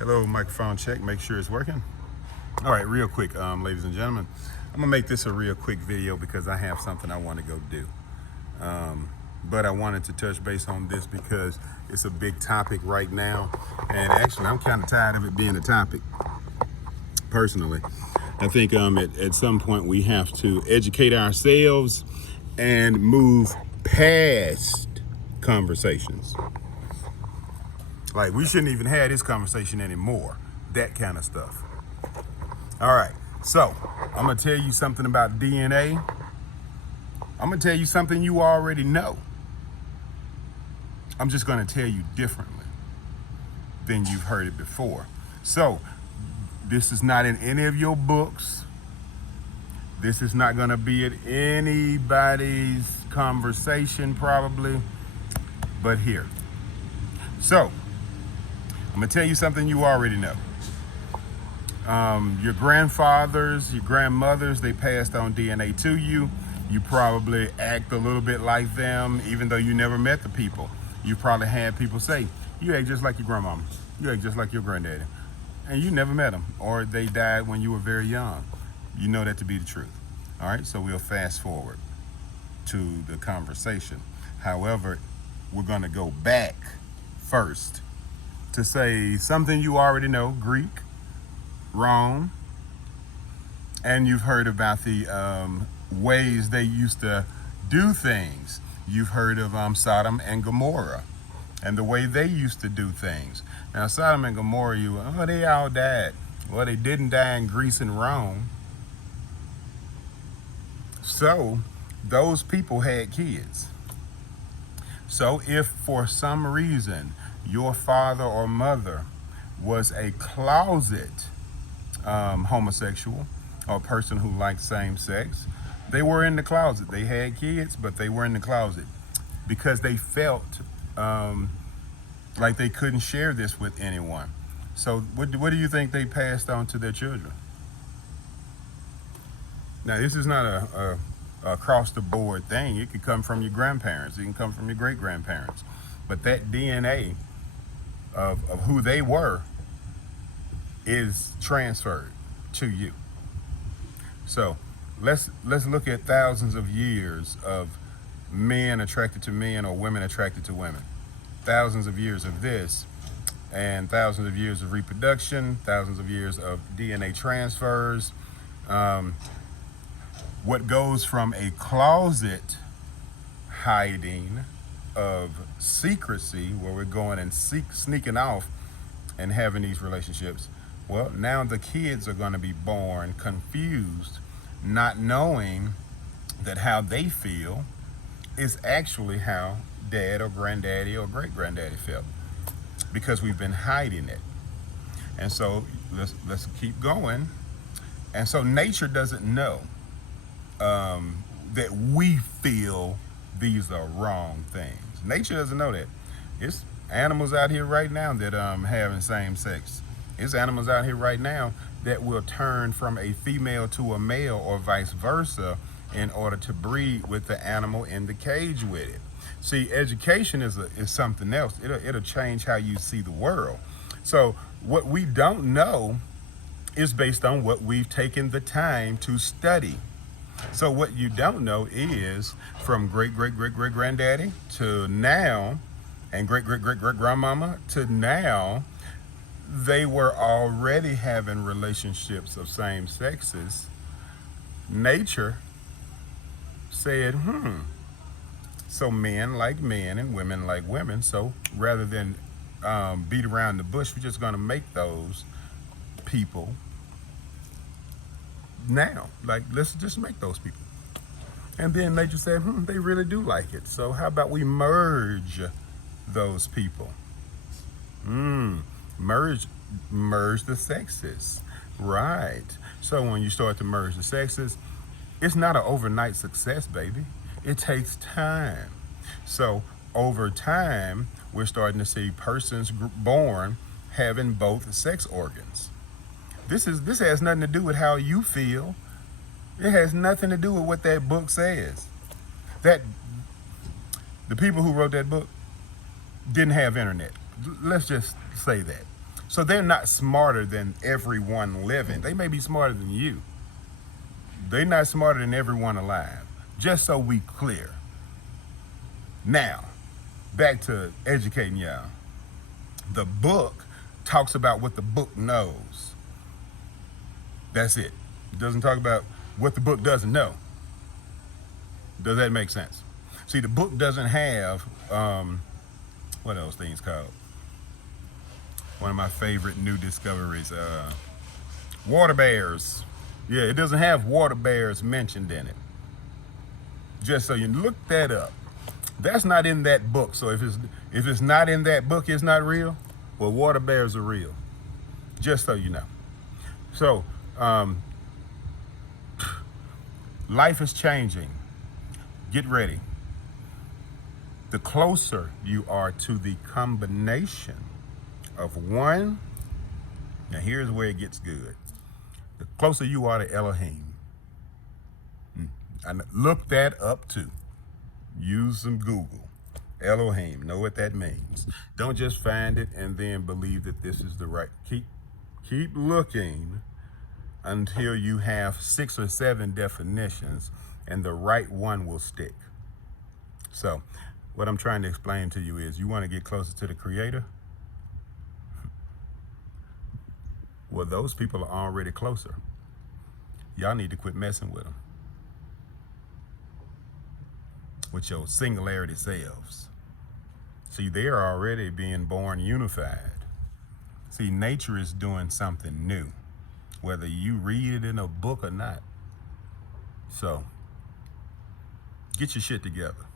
Hello, microphone check. Make sure it's working. All right, real quick, ladies and gentlemen. I'm gonna make this a real quick video because I have something I want to go do. But I wanted to touch base on this because it's a big topic right now, and actually, I'm kind of tired of it being a topic. Personally, I think at some point we have to educate ourselves and move past conversations. Like, we shouldn't even have this conversation anymore. That kind of stuff. All right, so I'm gonna tell you something about DNA. I'm gonna tell you something you already know. I'm just gonna tell you differently than you've heard it before. So, this is not in any of your books. This is not gonna be at anybody's conversation probably, but here. So, I'm gonna tell you something you already know. Your grandfathers, your grandmothers, they passed on DNA to you. You probably act a little bit like them, even though you never met the people. You probably had people say, you act just like your grandmama. You act just like your granddaddy. And you never met them, or they died when you were very young. You know that to be the truth. All right, so we'll fast forward to the conversation. However, we're gonna go back first to say something you already know: Greek, Rome, and you've heard about the ways they used to do things. You've heard of Sodom and Gomorrah and the way they used to do things. Now, Sodom and Gomorrah, they all died. Well, they didn't die in Greece and Rome. So those people had kids. So if for some reason your father or mother was a closet homosexual or a person who liked same sex, they were in the closet. They had kids, but they were in the closet because they felt like they couldn't share this with anyone. So what do you think they passed on to their children? Now, this is not a across the board thing. It could come from your grandparents. It can come from your great grandparents. But that DNA of who they were is transferred to you. So let's look at thousands of years of men attracted to men or women attracted to women. Thousands of years of this, and thousands of years of reproduction, thousands of years of DNA transfers. What goes from a closet hiding of secrecy, where we're going and sneaking off and having these relationships, well, now the kids are going to be born confused, not knowing that how they feel is actually how dad or granddaddy or great granddaddy felt, because we've been hiding it. And so let's keep going. And so nature doesn't know that we feel these are wrong things. Nature doesn't know that. It's animals out here right now that having same sex. It's animals out here right now that will turn from a female to a male or vice versa in order to breed with the animal in the cage with it. See, education is something else. It'll change how you see the world. So what we don't know is based on what we've taken the time to study. So what you don't know is from great granddaddy to now, and great grandmama to now, they were already having relationships of same sexes. Nature said, so men like men and women like women. So rather than beat around the bush, we're just gonna make those people now. Like, let's just make those people. And then nature said, they really do like it. So how about we merge those people? Merge the sexes. Right. So when you start to merge the sexes, it's not an overnight success, baby. It takes time. So over time, we're starting to see persons born having both sex organs. This has nothing to do with how you feel. It has nothing to do with what that book says. That the people who wrote that book didn't have internet. Let's just say that. So they're not smarter than everyone living. They may be smarter than you. They're not smarter than everyone alive. Just so we clear. Now, back to educating y'all. The book talks about what the book knows. That's it. It doesn't talk about what the book doesn't know. Does that make sense? See, the book doesn't have, what are those things called? One of my favorite new discoveries, water bears. Yeah, it doesn't have water bears mentioned in it. Just so you look that up. That's not in that book. So if it's not in that book, it's not real. Well, water bears are real. Just so you know. So life is changing. Get ready. The closer you are to the combination of one, now here's where it gets good. The closer you are to Elohim. And look that up too. Use some Google. Elohim, know what that means. Don't just find it and then believe that this is the right. Keep looking until you have 6 or 7 definitions and the right one will stick. So what I'm trying to explain to you is, you want to get closer to the Creator? Well, those people are already closer. Y'all need to quit messing with them, with your singularity selves. See, they are already being born unified. See, nature is doing something new, whether you read it in a book or not. So, get your shit together.